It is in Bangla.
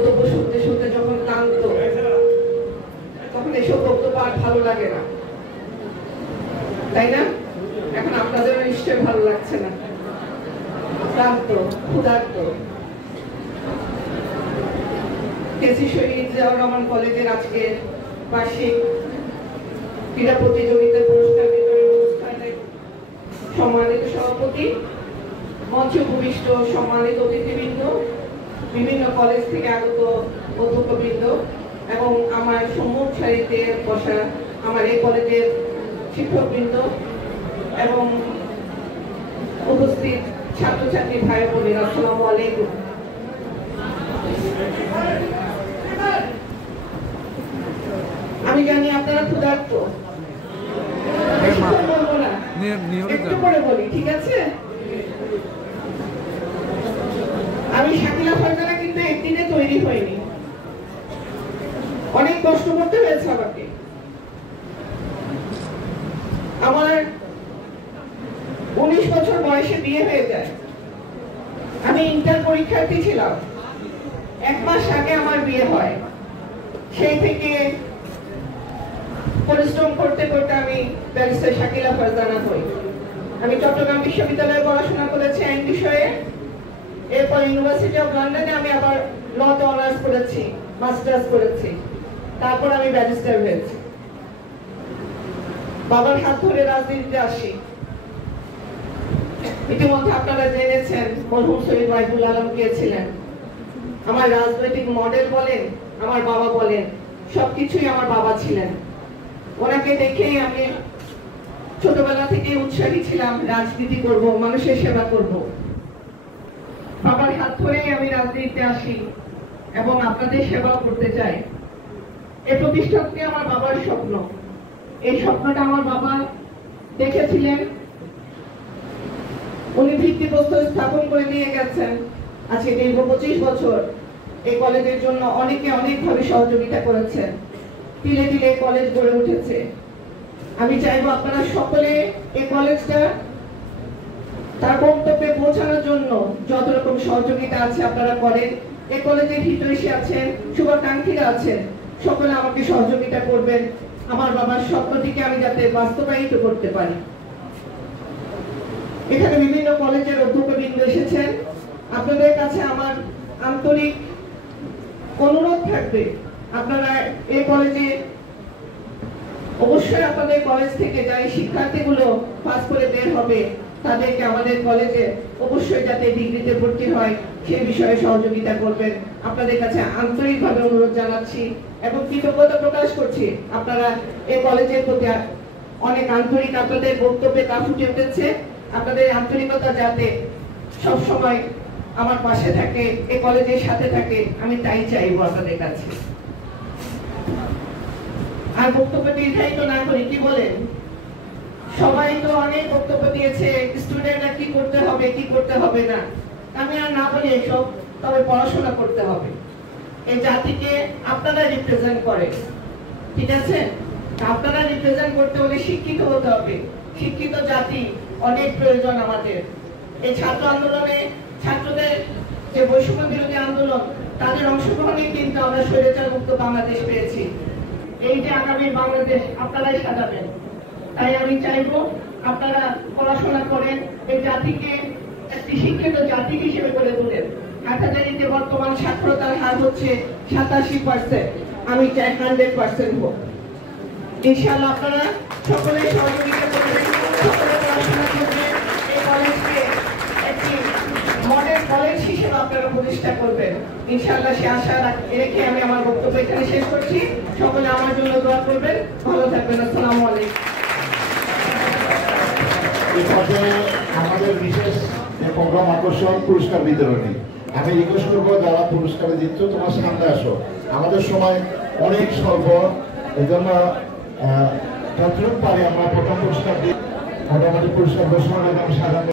শুনতে শুনতে যখন ক্লান্ত, তখন এসব বক্তব্য আর ভালো লাগে না, তাই না? এখন আপনাদেরও নিশ্চয়ই ভালো লাগছে না, ক্লান্ত, ক্ষুধার্ত। কেসি শহীদ জিয়াউর রহমান কলেজের আজকে বার্ষিক ক্রীড়া প্রতিযোগিতার পুরস্কার বিতরণ অনুষ্ঠানের সম্মানিত সভাপতি, মঞ্চে উপবিষ্ট সম্মানিত অতিথিবৃন্দ, বিভিন্ন কলেজ থেকে আগত অধ্যক্ষবৃন্দ এবং আমার সম্মুখ সারিতে বসা আমার এই কলেজের শিক্ষকবৃন্দ এবং উপস্থিত ছাত্রছাত্রী ভাই বোনেরা, আসসালামু আলাইকুম। আমি জানি আপনারা ক্ষুধার্ত, বলবো না, একটু করে বলি, ঠিক আছে? আমি শাকিলা ফারজানা কিন্তু একদিনে তৈরি হয়নি, অনেক কষ্ট করতে হয়েছে আমাকে। আমার 19 বছর বয়সে বিয়ে হয়ে যায়। আমি ইন্টার পরীক্ষার্থী ছিলাম, 1 মাস আগে আমার বিয়ে হয়। সেই থেকে পরিশ্রম করতে করতে আমি ব্যারিস্টার শাকিলা ফারজানা হই। আমি চট্টগ্রাম বিশ্ববিদ্যালয়ে পড়াশোনা করেছি আইন বিষয়ে। এরপর ইউনিভার্সিটি অফ লন্ডনে আমি আবার লতে অনার্স করেছি, মাস্টার্স করেছি। তারপর আমি ব্যারিস্টার হয়েছি। বাবার হাত ধরে রাজনীতিতে আসি। ইতিমধ্যে আপনারা জেনেছেন মরহুম শহীদ ওয়াহিদুল আলম কে ছিলেন। আমার রাজনৈতিক মডেল বলেন, আমার বাবা বলেন, সবকিছুই আমার বাবা ছিলেন। ওনাকে দেখেই আমি ছোটবেলা থেকে উৎসাহী ছিলাম, রাজনীতি করব, মানুষের সেবা করব। বাবার হাত ধরেই আমি রাজনীতিতে আসি এবং আপনাদের সেবা করতে চাই। এই প্রতিষ্ঠানটি আমার বাবার স্বপ্ন। এই স্বপ্নটা আমার বাবা দেখেছিলেন, উনি ভিত্তিপ্রস্তর স্থাপন করে নিয়ে গেছেন। আজকে দীর্ঘ 25 বছর এই কলেজের জন্য অনেকে অনেকভাবে সহযোগিতা করেছেন। তিলে তিলে কলেজ গড়ে উঠেছে। আমি চাইবো আপনারা সকলে এই কলেজটা তার গন্তব্যে পৌঁছানোর জন্য যত রকম সহযোগিতা আছে আপনারা করেন। এই কলেজের হিতৈষী আছেন, শুভাকাঙ্ক্ষীরা আছেন, সকলে আমাকে সহযোগিতা করবেন আমার বাবার স্বপ্নটিকে আমি যাতে বাস্তবায়িত করতে পারি। এখানে বিভিন্ন কলেজের অধ্যক্ষবৃন্দ এসেছেন। আপনাদের কাছে আমার আন্তরিক অনুরোধ থাকবে, আপনারা এই কলেজে অবশ্যই আপনাদের কলেজ থেকে যাই শিক্ষার্থীগুলো পাস করে বের হবে তাদেরকে আমাদের কলেজে অবশ্যই যাতে ডিগ্রিতে ভর্তি হয় সেই বিষয়ে সহযোগিতা করবেন। আপনাদের কাছে আন্তরিকভাবে অনুরোধ জানাচ্ছি এবং কৃতজ্ঞতা প্রকাশ করছি। আপনারা এই কলেজের প্রতি অনেক আন্তরিক, আপনাদের বক্তব্যে তা ফুটে উঠেছে। আপনাদের আন্তরিকতা যাতে সব সময় আমার পাশে থাকে, এই কলেজের সাথে থাকে, আমি তাই চাইবো আপনাদের কাছে। আর বক্তব্য দীর্ঘায়িত না করি, কি বলেন? সবাই তো অনেক বক্তব্য দিয়েছে, স্টুডেন্টরা কি করতে হবে কি করতে হবে না। আমি আর না বলি এসব, তবে পড়াশোনা করতে হবে। এই জাতিকে আপনারা রিপ্রেজেন্ট করেন, ঠিক আছে? আপনারা রিপ্রেজেন্ট করতে হলে শিক্ষিত হতে হবে। শিক্ষিত জাতি অনেক প্রয়োজন আমাদের। এই ছাত্র আন্দোলনে ছাত্রদের যে বৈষম্য বিরোধী আন্দোলন, তাদের অংশগ্রহণে কিন্তু আমরা স্বৈরাচার মুক্ত বাংলাদেশ পেয়েছি। এই যে আগামী বাংলাদেশ আপনারাই সাজাবেন। তাই আমি চাইবো আপনারা পড়াশোনা করেন, এই জাতিকে একটি শিক্ষিত জাতি হিসেবে গড়ে তোলেন। হাটহাজারীতে বর্তমান সাক্ষরতার হার হচ্ছে 87%, আমি চাই 100% হোক। ইনশাআল্লাহ আপনারা সকলে সহযোগিতা করবেন, সকলে পড়াশোনা করবেন, এই কলেজকে একটি মডেল কলেজ হিসেবে আপনারা প্রতিষ্ঠা করবেন। ইনশাআল্লাহ সে আশা রেখে আমি আমার বক্তব্য এখানে শেষ করছি। সকলে আমার জন্য দোয়া করবেন, ভালো থাকবেন। আসসালামু আলাইকুম। এই পর্যায়ে আমাদের বিশেষ প্রোগ্রাম আকর্ষণ পুরস্কার বিতরণী। আমি রিকোয়েস্ট করবো যারা পুরস্কার দিচ্ছ তোমার সামনে আসো, আমাদের সময় অনেক স্বল্প, এই জন্য যতটুকু পারি আমরা প্রথম পুরস্কার দিই। মোটামুটি পুরস্কার ঘোষণা সাধারণ